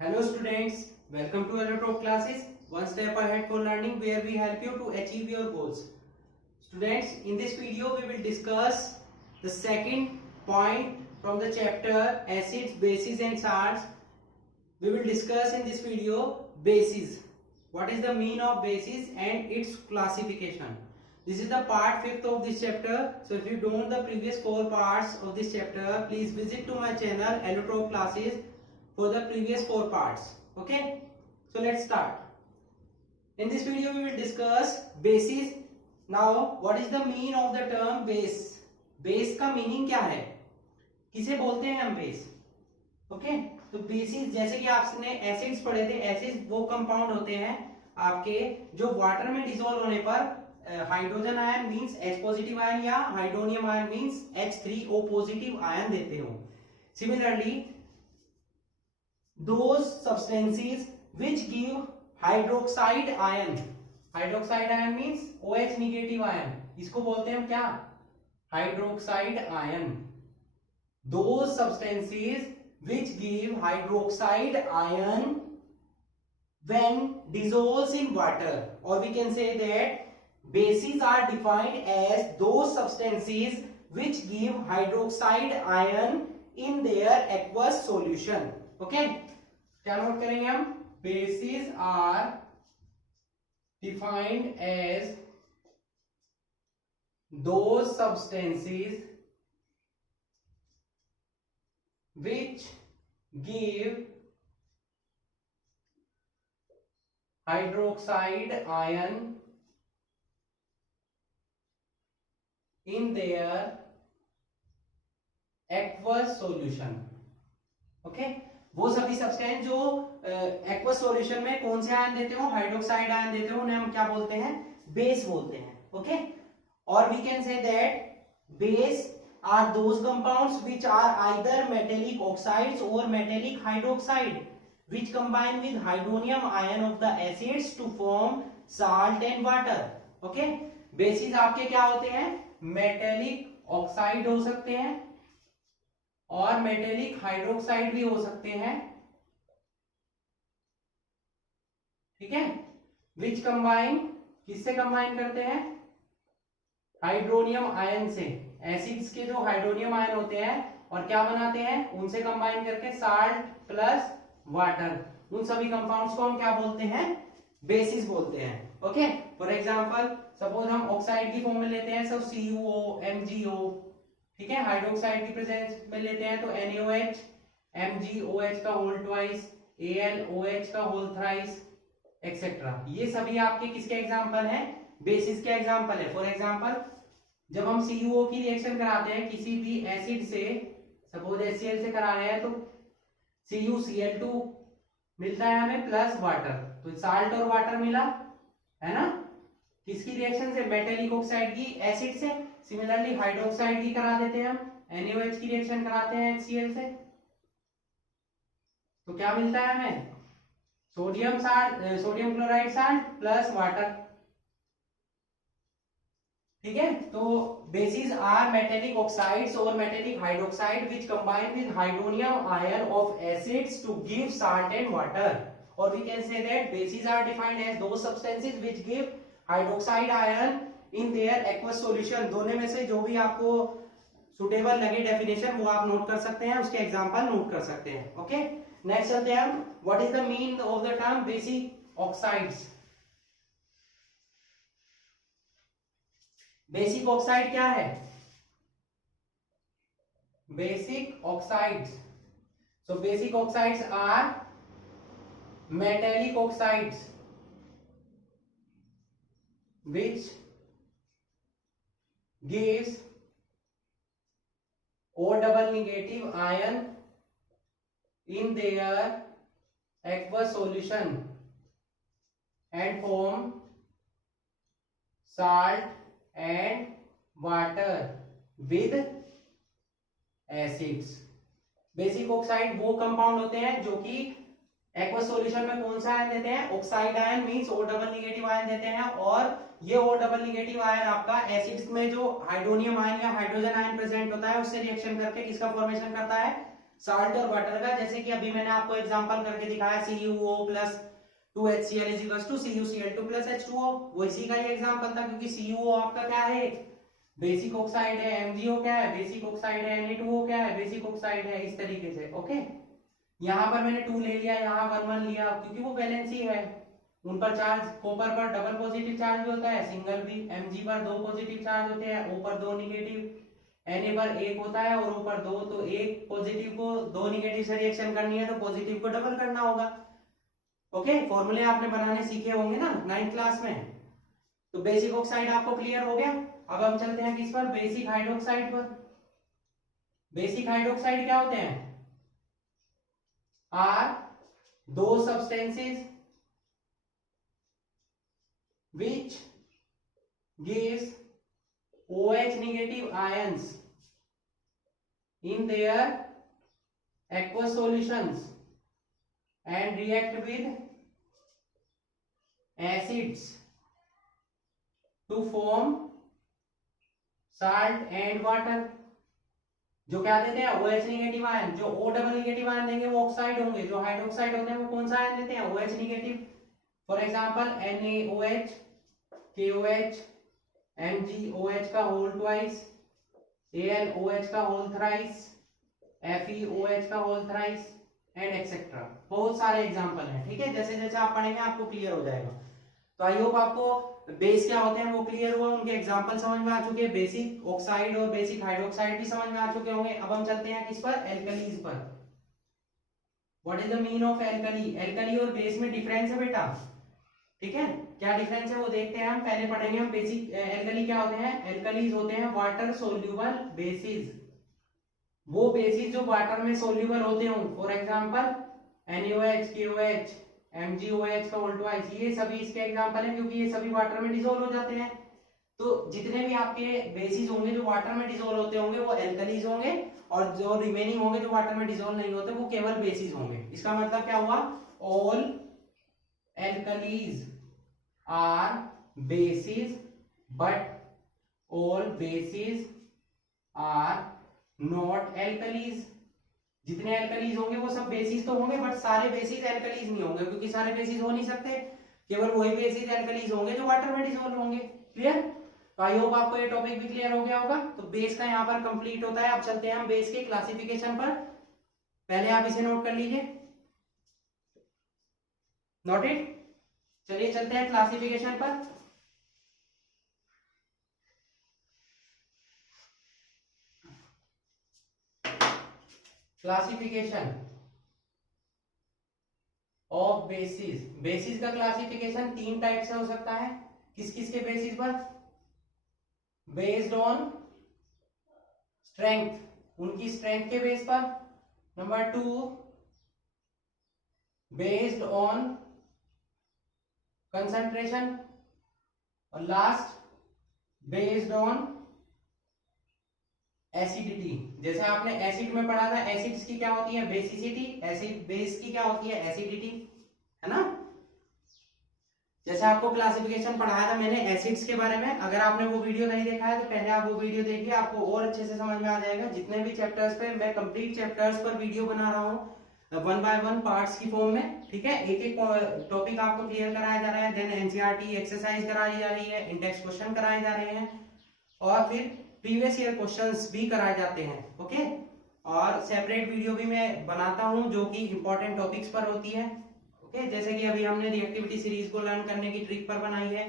Hello students, welcome to Electro classes, one step ahead for learning where we help you to achieve your goals. Students, in this video we will discuss the second point from the chapter acids, bases and salts. We will discuss in this video bases. What is the meaning of bases and its classification. This is the part 5th of this chapter. So if you don't know the previous 4 parts of this chapter, please visit to my channel Electro classes for the previous 4 parts. Okay, so let's start. In this video we will discuss bases. Now what is the meaning of the term base? Base का meaning क्या है, किसे बोलते हैं हम base? Okay, तो basis जैसे कि आपने एसिड्स पढ़े थे, एसिड्स वो कंपाउंड होते हैं आपके जो वाटर में डिसॉल्व होने पर hydrogen ion means H positive ion या hydronium ion means H3O positive ion देते हो. Similarly those substances which give hydroxide ion means OH negative ion, इसको बोलते हैं हम क्या? Hydroxide ion. those substances which give hydroxide ion when dissolves in water, or we can say that bases are defined as those substances which give hydroxide ion in their aqueous solution. Okay, क्या note करेंगे हम? Bases are defined as those substances which give hydroxide ion in their aqueous solution. Okay, वो सभी substance जो aqueous solution में कौन से ion देते हो? हाइड्रोक्साइड आयन देते हो, उन्हें हम क्या बोलते हैं? बेस बोलते हैं. ओके, और we can say that base are those compounds which are either metallic oxides or metallic hydroxide which combine with hydronium ion of the acids to form salt and water. Okay, bases आपके क्या होते हैं? Metallic oxide हो सकते हैं और metallic hydroxide भी हो सकते हैं. ठीक है, विच कंबाइन, किससे कंबाइन करते हैं? हाइड्रोनियम आयन से. एसिड्स के जो हाइड्रोनियम आयन होते हैं और क्या बनाते हैं? उनसे कंबाइन करके साल्ट प्लस वाटर, उन सभी कंपाउंड्स को हम क्या बोलते हैं? बेसिस बोलते हैं. ओके, फॉर एग्जांपल सपोज हम ऑक्साइड की फॉर्म में लेते हैं, सब CuO, MgO. ठीक है, हाइड्रोक्साइड की प्रेजेंस में लेते हैं तो NaOH, MgOH का होल ट्वाइस, AlOH का होल थ्राइस एक्सेट्रा. ये सभी आपके किसके एग्जांपल हैं? बेसिस के एग्जांपल है. फॉर एग्जांपल जब हम CuO की रिएक्शन कराते हैं किसी भी एसिड से, सपोज HCl से करा रहे हैं, तो CuCl2 मिलता है हमें प्लस वाटर, तो साल्ट और वाटर मिला है ना. किसकी रिएक्शन से? मेटेलिक ऑक्साइड की एसिड से. सिमिलरली हाइड्रोक्साइड की करा देते हैं हम, NaOH की रिएक्शन कराते हैं HCl से, तो क्या मिलता है हमें? Sodium salt, sodium chloride salt plus water. ठीक है, तो bases are metallic oxides or metallic hydroxide which combine with hydronium ion of acids to give salt and water. और we can say that bases are defined as those substances which give hydroxide ion in their aqueous solution. दोनों में से जो भी आपको suitable लगे definition वो आप नोट कर सकते हैं, उसके एग्जांपल नोट कर सकते हैं. ओके, नेक्स्ट चलते हैं हम. What is the meaning of the term basic oxides? Basic oxide क्या है? Basic oxides, so basic oxides are metallic oxides which gives O double negative ion in their aqueous solution and form salt and water with acids. Basic oxide वो compound होते हैं जो कि aqueous solution में कौन सा आयन देते हैं? Oxide ion means O double negative ion देते हैं, और ये O डबल नेगेटिव आयन आपका एसिड्स में जो हाइड्रोनियम आयन या हाइड्रोजन आयन प्रेजेंट होता है उससे रिएक्शन करके किसका फॉर्मेशन करता है? साल्ट और वाटर का। जैसे कि अभी मैंने आपको एग्जांपल करके दिखाया CuO plus 2HCl is equals to CuCl2 plus H2O, वो इसी का ही एग्जांपल था, क्योंकि CuO आपका क्या है, बेसिक ऑक्साइड है, MgO क्या है, बेसिक ऑक्साइड है, Na2O क्या है, बेसिक ऑक्साइड है, इस तरीके से। ओके, यहाँ पर मैंने 2 ले लिया, यहाँ 1 1 लिया, क्योंकि वो वैलेंसी है, उन पर चार्ज, कॉपर पर डबल पॉजिटिव चार्ज भी होता है, सिंगल भी, Mg पर 2 पॉजिटिव चार्ज होते हैं, O पर 2 निगेटिव, Na पर 1 होता है और O पर 2, तो एक पॉजिटिव को 2 निगेटिव से रिएक्शन करनी है तो पॉजिटिव को डबल करना होगा। ओके, फॉर्मूले आपने बनाने सीखे होंगे ना 9th क्लास में। तो बेसिक ऑक्साइड आपको क्लियर हो गया। अब हम चलते हैं किस पर, बेसिक हाइड्रोक्साइड पर। बेसिक हाइड्रोक्साइड क्या होते हैं, आर दो substances which gives OH negative ions in their aqueous solutions and react with acids to form salt and water। जो क्या देते हैं, OH निगेटिव आयन, जो O डबल निगेटिव आयन देंगे वो ऑक्साइड होंगे, जो हाइड्रोक्साइड होते हैं वो कौन सा आयन देते हैं, OH negative. For example NaOH, KOH, MgOH का होल ट्वाइस, AlOH का होल थ्राइस, FeOH का होल थ्राइस एंड एक्सेट्रा। बहुत सारे एग्जांपल हैं, ठीक है, जैसे जैसे आप पढ़ेंगे आपको क्लियर हो जाएगा। तो आई होप आपको बेस क्या होते हैं वो क्लियर हुआ, उनके एग्जांपल समझ में आ चुके हैं, बेसिक ऑक्साइड और बेसिक हाइड्रोक्साइड भी समझ में आ चुके होंगे। अब हम चलते हैं किस पर, एल्कलीज पर। What is the mean of alkali. Alkali और बेस में डिफरेंस है बेटा, ठीक है, क्या डिफरेंस है वो देखते हैं हम, पहले पढ़ेंगे हम बेसिक। एल्कली क्या होते हैं, एल्कलीज होते हैं वाटर सोल्यूबल बेसिस, वो बेसिस जो वाटर में सोल्यूबल होते हो, for example NaOH, KOH, MgOH का होल ट्वाइस, ये सभी इसके एग्जांपल हैं, क्योंकि ये सभी वाटर में डिसॉल्व हो जाते हैं। तो जितने भी आपके बेसिस होंगे जो वाटर में डिसॉल्व होते होंगे वो एल्कलीज होंगे, और जो रिमेनिंग होंगे जो वाटर में डिसॉल्व नहीं होते वो केवल बेसिस होंगे। इसका मतलब क्या हुआ, all alkalies are bases but all bases are not alkalies. जितने एल्कलीज होंगे वो सब बेसिस तो होंगे, बट सारे बेसिस एल्कलीज नहीं होंगे, क्योंकि सारे बेसिस हो नहीं सकते, केवल वही बेसिस एल्कलीज होंगे जो वाटर में डिसॉल्व होंगे। क्लियर, तो आई होप आपको ये टॉपिक भी क्लियर हो गया होगा। तो बेस का यहाँ पर कंप्लीट होता है। अब चलते हैं हम बेस के क्लासिफिकेशन पर, पहले आप इसे नोट कर लीजिए, नोट इट। चलिए चलते हैं क्लासिफिकेशन पर। Classification of basis. बेसिस का क्लासिफिकेशन 3 टाइप से हो सकता है। किस किस के बेसिस पर, बेस्ड ऑन स्ट्रेंथ, उनकी स्ट्रेंथ के बेस पर। नंबर 2, बेस्ड ऑन कंसंट्रेशन, और लास्ट बेस्ड ऑन एसिडिटी। जैसे आपने एसिड में पढ़ा था, एसिड्स की क्या होती है, बेसिसिटी, एसिड बेस की क्या होती है, एसिडिटी, है ना। जैसे आपको क्लासिफिकेशन पढ़ाया था मैंने एसिड्स के बारे में, अगर आपने वो वीडियो नहीं देखा है तो पहले आप वो वीडियो देखिए, आपको और अच्छे से समझ में आ जाएगा। जितने भी चैप्टर्स पे मैं कंप्लीट चैप्टर्स पर वीडियो बना रहा हूँ 1 by 1 पार्ट्स की फॉर्म में, ठीक है, एक एक टॉपिक आपको क्लियर कराया जा रहा है, देन एनसीईआरटी एक्सरसाइज कराई जा रही है, इंडेक्स क्वेश्चन कराए जा रहे हैं, और फिर प्रीवियस ईयर क्वेश्चंस भी कराए जाते हैं। ओके, और सेपरेट वीडियो भी मैं बनाता हूं जो कि इंपॉर्टेंट टॉपिक्स पर होती है। ओके, जैसे कि अभी हमने रिएक्टिविटी सीरीज को लर्न करने की ट्रिक पर बनाई है,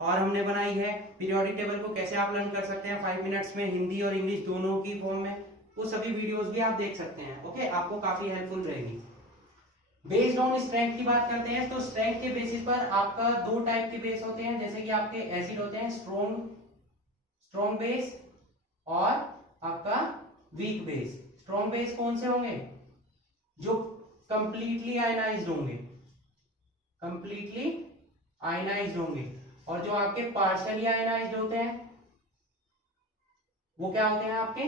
और हमने बनाई है पीरियोडिक टेबल को कैसे आप लर्न कर सकते हैं 5 मिनट्स में, हिंदी और इंग्लिश दोनों की फॉर्म में, वो सभी वीडियोस भी आप देख सकते हैं। ओके, आपको काफी हेल्पफुल रहेगी। बेस्ड ऑन स्ट्रेंथ की बात करते हैं, तो स्ट्रेंथ के बेसिस पर आपका 2 टाइप के बेस होते हैं। जैसे कि आपके एसिड होते हैं स्ट्रॉन्ग बेस, और आपका वीक बेस। स्ट्रॉन्ग बेस कौन से होंगे, जो कंप्लीटली आयनाइज्ड होंगे, कंप्लीटली आयनाइज्ड होंगे, और जो आपके पार्शियली आयनाइज्ड होते हैं वो क्या होते हैं, आपके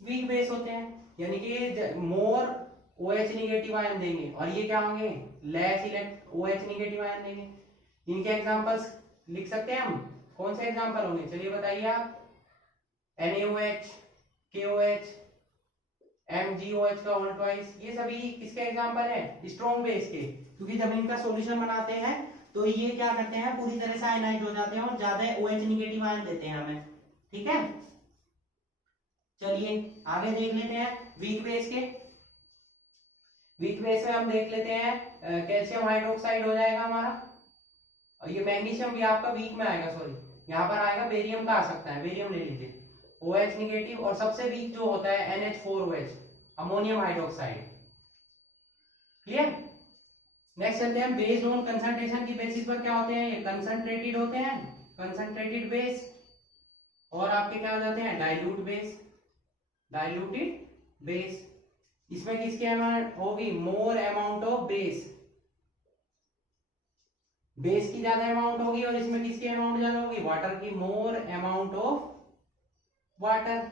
वीक बेस होते हैं। यानी कि मोर OH निगेटिव आयन देंगे, और ये क्या होंगे, लेस OH निगेटिव आयन देंगे। इनके एग्जांपल्स लिख सकते हैं हम, कौन से एग्जांपल होंगे, चलिए बताइए आप। NaOH, KOH, MgOH का होल ट्वाइस। ये सभी किसके एग्जांपल है? स्ट्रॉन्ग बेस के, क्योंकि जब इनका सॉल्यूशन बनाते हैं तो ये क्या करते हैं, पूरी तरह से आयनाइज हो जाते हैं और ज्यादा OH नेगेटिव आयन देते हैं हमें। ठीक है, चलिए आगे देख लेते हैं वीक बेस के। वीक बेस में हम देख लेते हैं कैल्शियम हाइड्रोक्साइड हो जाएगा हमारा, और ये मैग्नीशियम भी आपका वीक में आएगा, सॉरी यहाँ पर आएगा, बेरियम का आ सकता है, बेरियम ले लीजिए, OH निगेटिव। और सबसे वीक जो होता है NH4OH, ammonium hydroxide. Clear? Next चलते हैं, बेस्ड ऑन कंसंट्रेशन की बेसिस पर क्या होते हैं, ये कंसंट्रेटेड होते हैं, कंसंट्रेटेड बेस, और आपके क्या हो जाते हैं, डाइल्यूट बेस, डाइल्यूटेड बेस। इसमें किसकी अमाउंट होगी, more amount of base, base की ज्यादा अमाउंट होगी, और इसमें किसकी अमाउंट ज्यादा होगी, वाटर की, मोर अमाउंट ऑफ वाटर,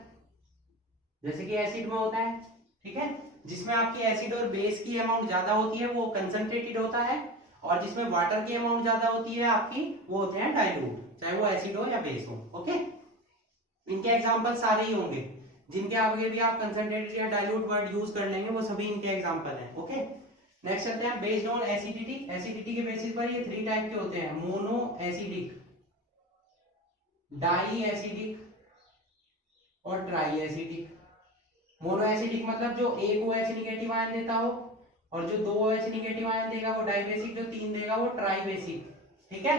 जैसे कि एसिड में होता है। ठीक है, जिसमें आपकी एसिड और बेस की अमाउंट ज्यादा होती है वो कंसंट्रेटेड होता है, और जिसमें वाटर की अमाउंट ज्यादा होती है आपकी वो होते हैं डाइल्यूट, चाहे वो एसिड हो या बेस हो। ओके, इनके एग्जांपल सारे ही होंगे, जिनके आगे भी आप कंसंट्रेटेड या डाइल्यूट वर्ड यूज कर लेंगे वो सभी इनके एग्जांपल हैं। ओके, नेक्स्ट चलते हैं, बेस्ड ऑन एसिडिटी। एसिडिटी के बेसिस पर ये 3 टाइप के होते हैं, मोनो एसिडिक, डाई एसिडिक और ट्राई एसिडिक। मोनो एसिडिक मतलब जो एक OH निगेटिव आयन देता हो, और जो 2 OH निगेटिव आयन देगा वो डाइबेसिक, जो 3 देगा वो ट्राइबेसिक। ठीक है,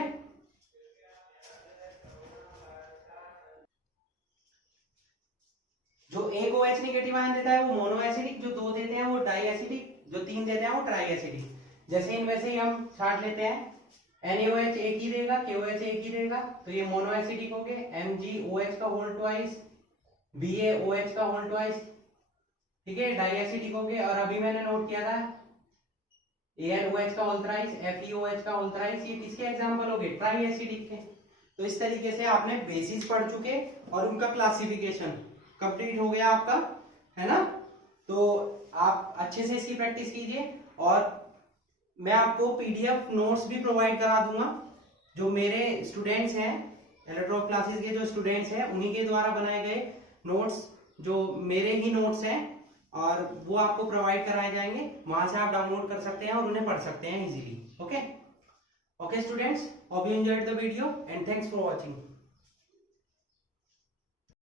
जो एक OH निगेटिव आयन देता है वो मोनो एसिडिक, जो 2 देते हैं वो डाई एसिडिक, जो 3 देते हैं वो ट्राई एसिडिक। जैसे इनमें से ही हम छांट लेते हैं, NaOH एक ही देगा, KOH एक ही देगा, तो ये मोनो एसिडिक हो गए, MgOH का होल ट्वाइस, BaOH का होल ट्वाइस। ठीक है, डाई एसिडिक हो गए। और अभी मैंने नोट किया था AnOH का होल थ्राइस, FeOH का होल थ्राइस, ये किसके एग्जांपल हो गए, ट्राई एसिडिक के। तो इस तरीके से आपने बेसिस पढ़ चुके और उनका क्लासिफिकेशन कंप्लीट हो गया आपका, है ना। तो आप अच्छे से इसकी प्रैक्टिस कीजिए, और मैं आपको PDF नोट्स भी प्रोवाइड करा दूंगा, जो मेरे स्टूडेंट्स हैं, इलेक्ट्रो क्लासेस के जो स्टूडेंट्स हैं उन्हीं के द्वारा बनाए गए नोट्स, जो मेरे ही नोट्स हैं, और वो आपको प्रोवाइड कराए जाएंगे, वहां से आप डाउनलोड कर सकते हैं और उन्हें पढ़ सकते हैं easily. Okay okay students, hope you enjoyed the video and thanks for watching.